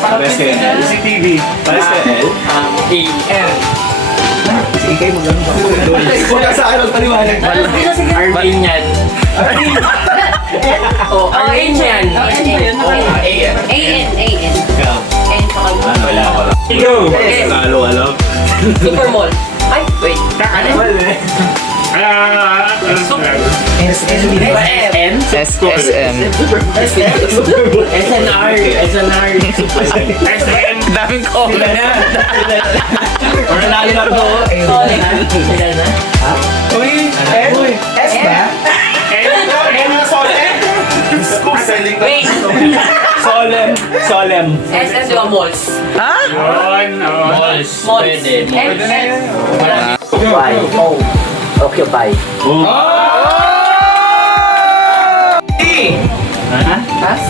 Pares kayo L. CCTV. Pares kayo L. A-N. Sige kayo mo lang ba? Huwag ka sa akin paliwanag. Armenian. Oh, Armenian. A-N. A-N. Ikaw. N pa kayo. Wala. Go! Talo alam. Supermall. Ay, wait. SN? SSM. SNR. SNR. SN? Daming cover. Wala na rin ako. Sorry na. Sila na. Uy! L? S ba? N na solid? Wait. Solemn. SN di ba malls? Ha? Yun, oh. Malls. Pwede na yun. Occupy. Oh. Occupy.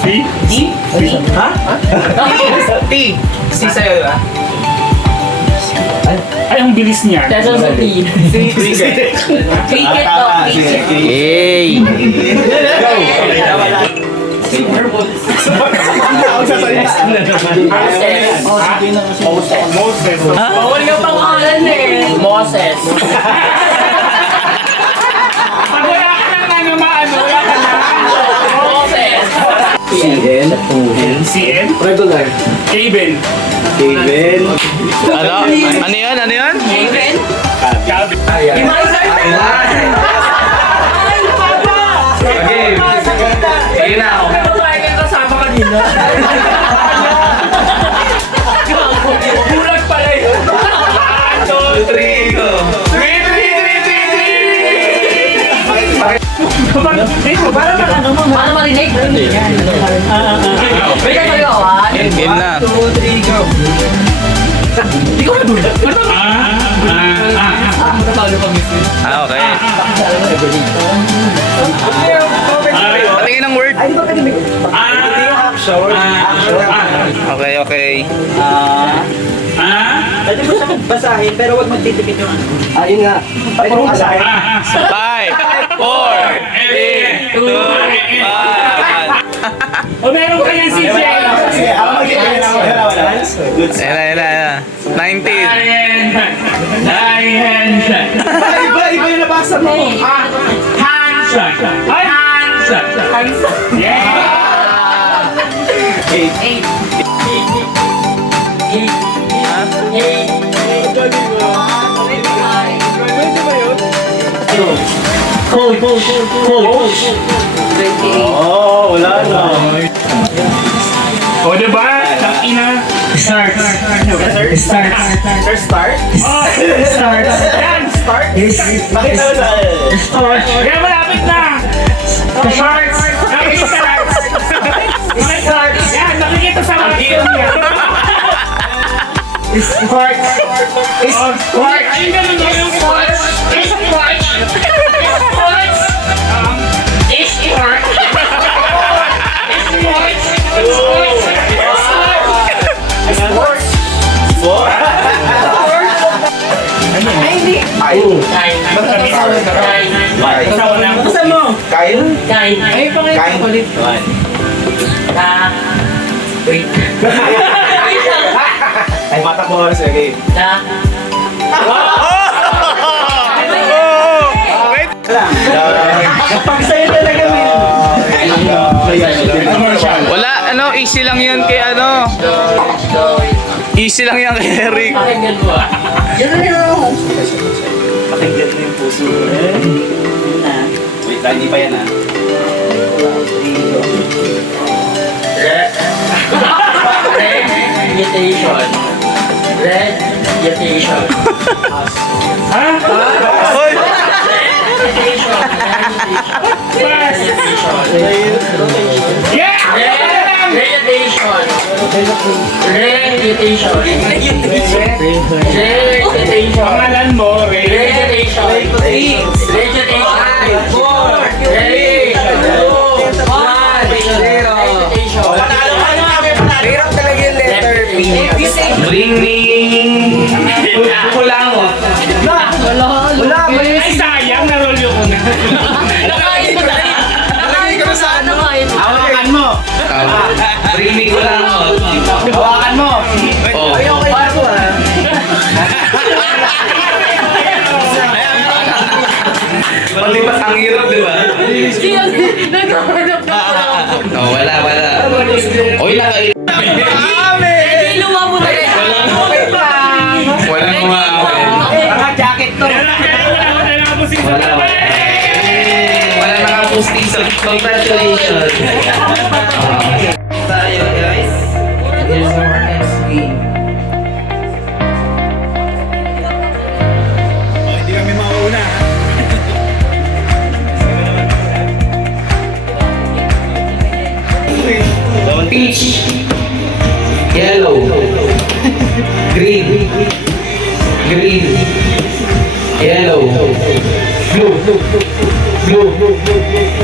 C? T. C sa'yo ba? Ay, ang bilis niya. Quezon City. Cricket to. Cricket. Yay! Moses. Bawal yung pangalan eh. Moses. Pag wala ka na nga naman, wala ka na. Moses. CN. CN? Regular. Kevin. Kevin. Ano? Ano yun? Ano yun? Raven. Calvin. Okay. Sige na ako. Babae ka kasama kanina. Bulag pala yun. 1, 2, 3, go. Paano marinig? Wait, ito yung awan. Game na. 2, 3, go. Okay. Patingin ng word. Okay, okay. Pwede mo siya basahin pero huwag magtitipid yung ano. Ayun nga. Pwede mo basahin. 5, 4, 3, 2, 1. O meron ka yan, CJ. Sige, ako mag-ibigay na ako. Good. Ayan na. 19. Iba yung nabasa mo. Handshot. Ay! Handshot. Yeah! 8. Oh, wala na. O diba? Ina. Start. Start. Start? Oh, start. Yan, start. Bakit na sa Start. Kaya malapit na. Start. Okay, start. Okay, start. Yan, nakikita sa mga film niya. Start. Start. Ayun ganun daw yung start. Start. Start. Start. Sports. Basta mo. Kain? Kain. Ay, pangit ulit. Wait. Ay, mata ko sa game. Wait! Pag sa'yo talaga, Wala, ano, easy lang yun kay ano. Easy lang yan kay Eric. Pakinggan mo ah. Pakinggan mo yung puso. Wait lang, hindi pa yan ah. Reputation. Reputation. Ha? Hoy! Reputation. Yeah! Reputation. Reputation. Reputation. Pangalan mo, Ray. Reputation. Reputation. 4, 3, 2, 1. Hirap talaga yung letter P. Ring ring! Kulangot. Wala. Ay, sayang, narolyo ko na. Nakain mo na. Nalagay ka na sa ano? Nakain mo. Hawakan mo. Ring ring ko lang. Hawakan Malipas ang hirap, di ba? Nagkakanap na ako. Oh, wala. Oy, nakain. Hindi lumabo na rin. Walang umaamin. Mga jacket to. Wala nakapustiso. Congratulations. Tayo, guys. Here's our next game. Hindi kami mauna. Peach, yellow, green, yellow, blue,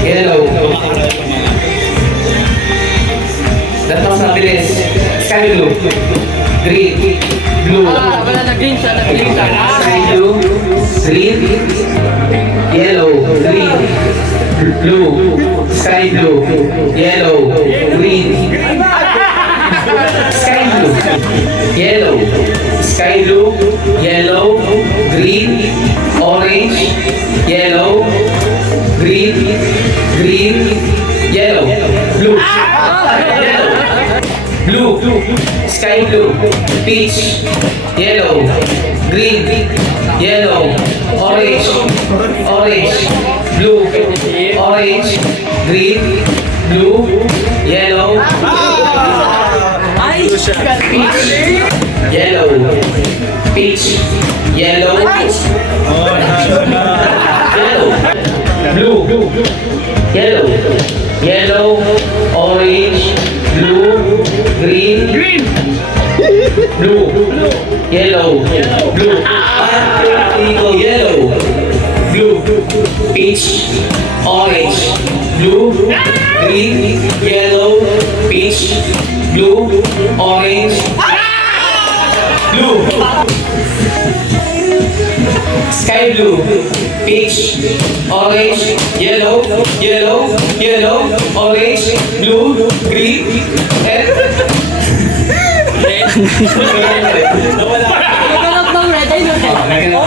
yellow. Datang sa bilis. Sky blue, green, blue. Wala na green siya. Sky blue, green, yellow, green, blue, sky blue, yellow, green, sky blue, yellow, sky blue, yellow, green, orange, yellow, green, yellow, blue, blue, sky blue, peach, yellow, green, yellow, orange, blue, orange, green, blue, yellow, peach, yellow, blue, yellow, orange, blue, green, blue, yellow, peach, orange, blue, green, yellow, peach, blue, orange, blue, sky blue, peach, orange, yellow, orange, blue, green, and Nagkakanap ng red. Ay, no.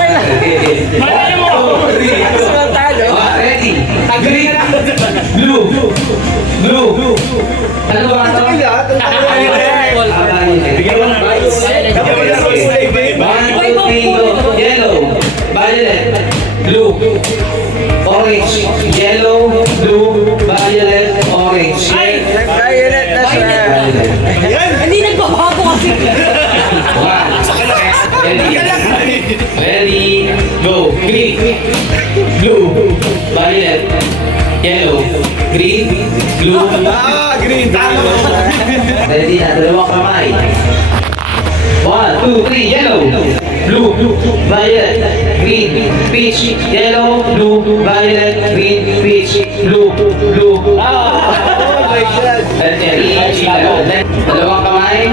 Ready? Green, blue. Ano ba ito? Bigyan mo na. One, two, three, go. Yellow, violet, blue, orange, yellow, blue, violet, orange. Violet na siya. Hindi nagbabago kasi. One. Ready, go. Green, blue, violet, yellow, green, blue. Green. Ready na, dalawang kamay. 1, 2, 3, yellow, blue, violet, green, peach, yellow, blue, violet, green, peach, blue. Oh my God. Dalawang kamay.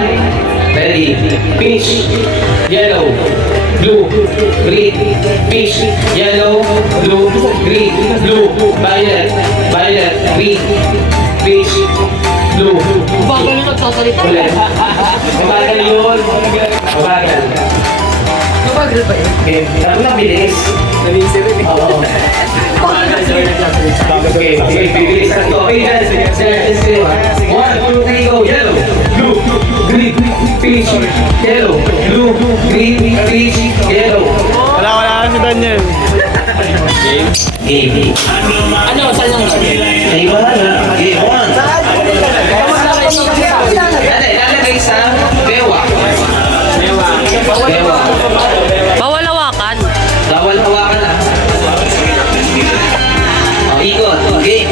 Ready, peach, yellow, blue, green, peach, yellow, blue, green, blue, violet, green, peach, blue. Bago na nagsasalita. Ulit. Mabagal yun. Mabagal. Mabagal ba yun? Okay. Dapat na bilis. Nanisip rin. Oo. Okay. Okay. Bibilis na to. Okay, guys. Let's go. 1, 2, 3, go. Yellow. Blue. Green. Peach. Yellow. Blue. Green. Peach. Yellow. Wala si Daniel. Game. Ano? Saan yung Ay, wala na. Game 1. Lalagay sa bewak. Bawal hawakan. Bawal hawakan na. Ikot. Okay.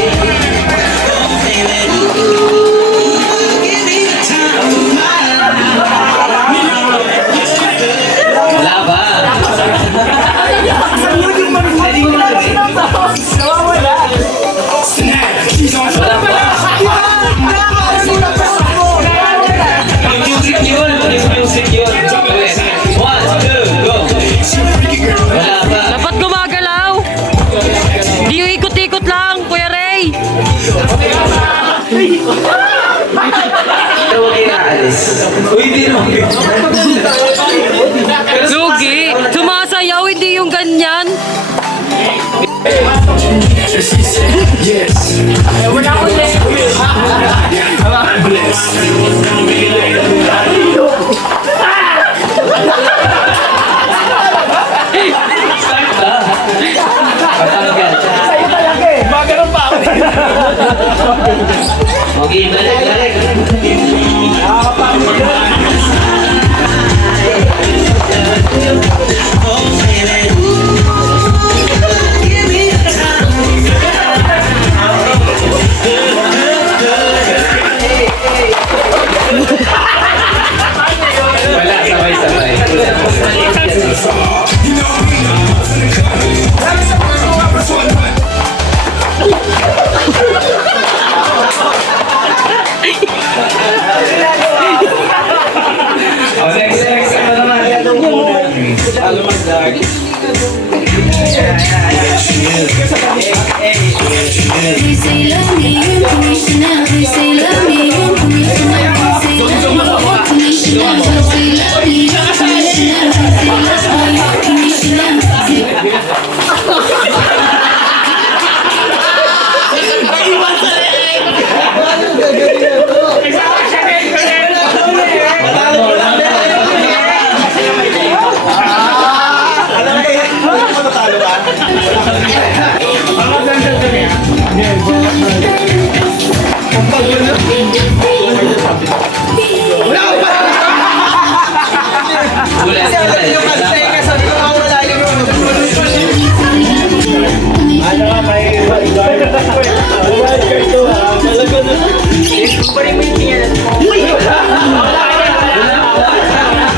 Wala ba? Hindi ko nalagay. Wala ba? Music yun. Music yun. 1, 2, go. Wala ba? Dapat gumagalaw. Di yung ikot-ikot lang, Kuya Ray. Pero huwag kayo naalis. Uy, di naman. Lugi. Sumasayaw, hindi yung ganyan. Okay, balik. Wala, sabay-sabay. Oh, next. Ano naman? They say love me unconditional. They say love me unconditional. They say love me unconditional. They say love me unconditional. They say love me unconditional.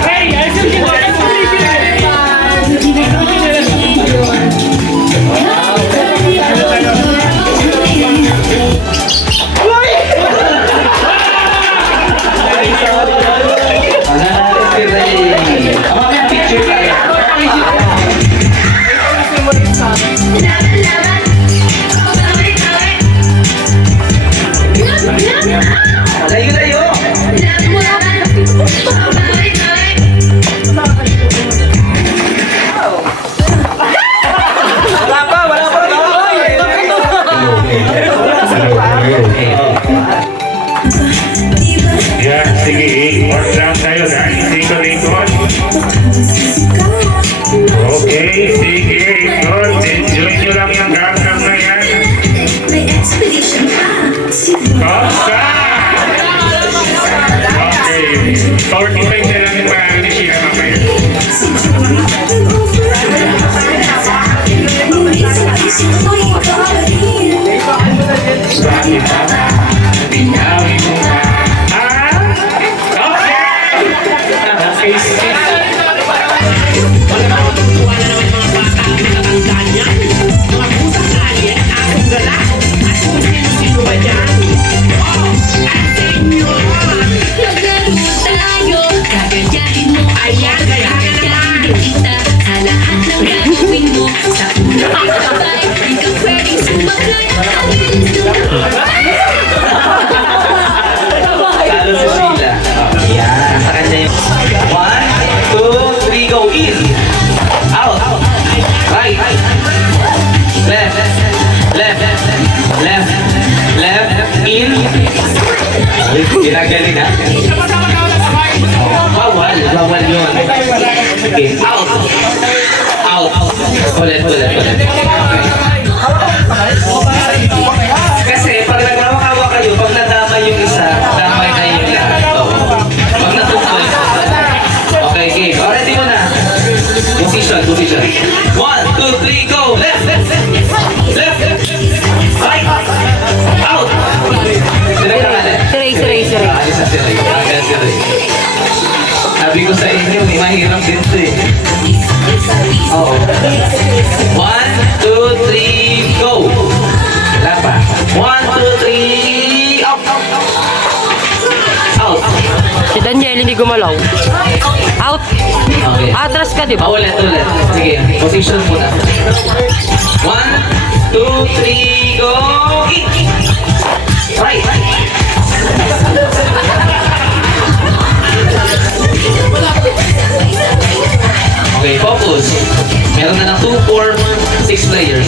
Hey, ayos yung Yan, sige, work lang tayo guys. Ikot-ikot. Okay, sige, ikot. Enjoy nyo lang yung gagawin na yan. May expedition pa. Kosta! Okay, short time na lang yung mga siya mamaya. Bakit ba? Pinawin mo ba? Okay, sige. Tayo, gagayahin mo, ayan, gagayahin kita sa lahat ng gagawin mo. Sa unang pagkakabay, ikaw pwedeng sumablay. Talo si Sheila. Yan, sa kanya yung 1, 2, 3, go in. Out. Right. Left. In. Ginagaling na. Bawal yun. Okay, out. Ulit. Kasi pag nagmamakawa kayo, pag nadama yung isa, damay na yung lahat. Pag natutuloy. Okay, game. O, ready mo na. Position. 1, 2, 3, go. Left. Right. Out. Direct na nga. Siray. Alis na siray. Sabi ko sa inyo, mahirap din ito eh. Oo. 1, 2, 3, go! Wala pa. 1, 2, 3, out! Si Daniel hindi gumalaw. Out. Okay. Atras ka, di ba? Ulit. Sige, position muna. 1, 2, 3, go! Right! Okay, focus. Meron na ng 2, 4, 6 players.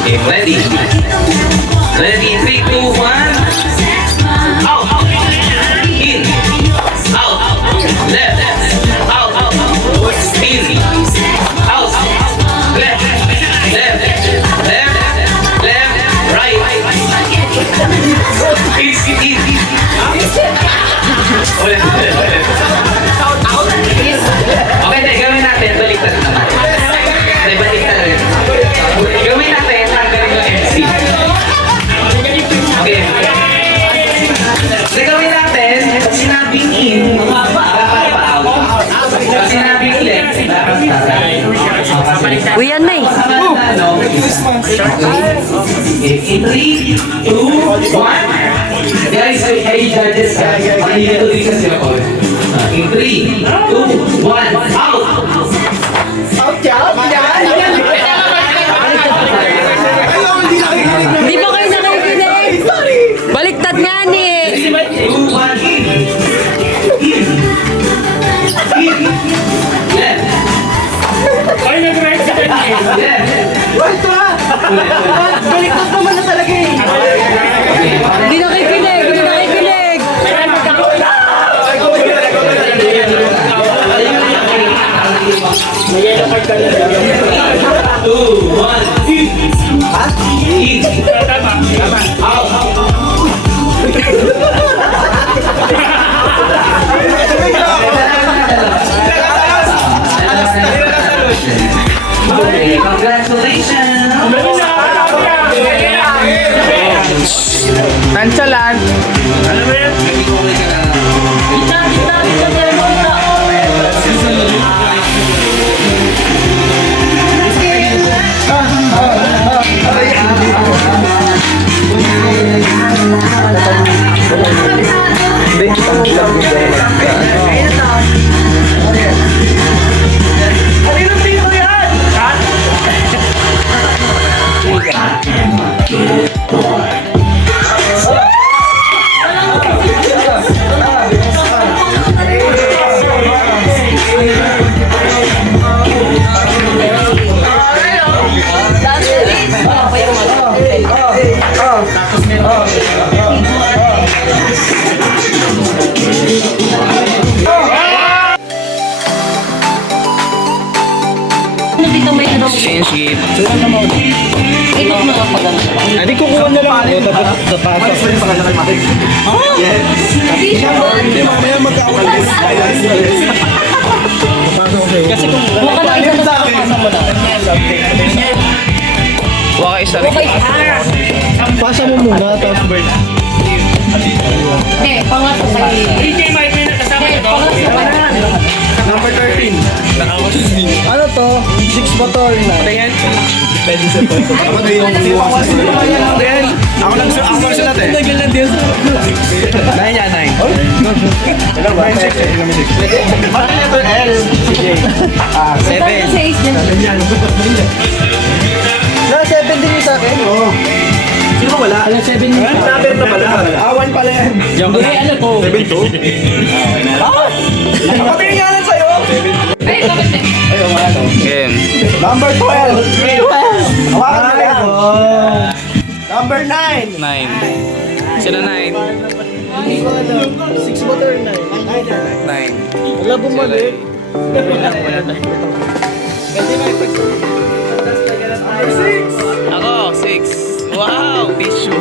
Okay, ready? Ready, 3, 2, 1. Out. In. Out. Left. Out. In. Out. Left. Left. Left. Left. Right. In. Okay, tayo gawin natin. Baliktad naman. Tayo baliktad rin. Gawin natin. Tanggalin yung MC. Okay. Tayo gawin natin. Pag sinabing in, dapat pa-out. Pag sinabing left, dapat pa-right. Uy, yan na eh. In 3, 2, 1. Guys, hey judges ka. Pakinggan ko din kasi ako. In 3, 2, 1, out! Di ba kayo nakikinig? Baliktad nga ni eh. 2, 1, in! In! In! Left! Ay, nag-right sa kanya. Left! Baliktad naman na talaga eh. Di nakikinig, di nakikinig. Two, one, in! In! Out! Okay, congratulations! Nonchalant. Alam mo yan? Dito may ano. Friendship. Ito mo nga pag Hindi kukuha na lang ako. Tapos Mukha na isa sa Waka isa rin. Pasa mo muna, tapos bird. Eh, pangatlo sa DJ Mike, may nakasama Eh, ito. pangatlo pa na. Number 13. Ano to? 6 motor na. Ano yan? Pwede sa to. Ako na yung Ako lang sulat eh. Nagil lang din. 9 yan, 9. Hello ba? 9, 6. Ano letter L? 7. Sa ace din. Na 7 din yung sa akin? Oo. Sino ba wala? Ano 7 yung number na pala. 1 pala yan. Ano to? 7 to? Patingin nga lang sa'yo. Eh, bakit eh? Game. Number 12. 12. Hawakan mo yan. Number 9. 9. Sila 9. 6 motor 9. 9. Wala bumalik. Ako, 6. Wow, tissue.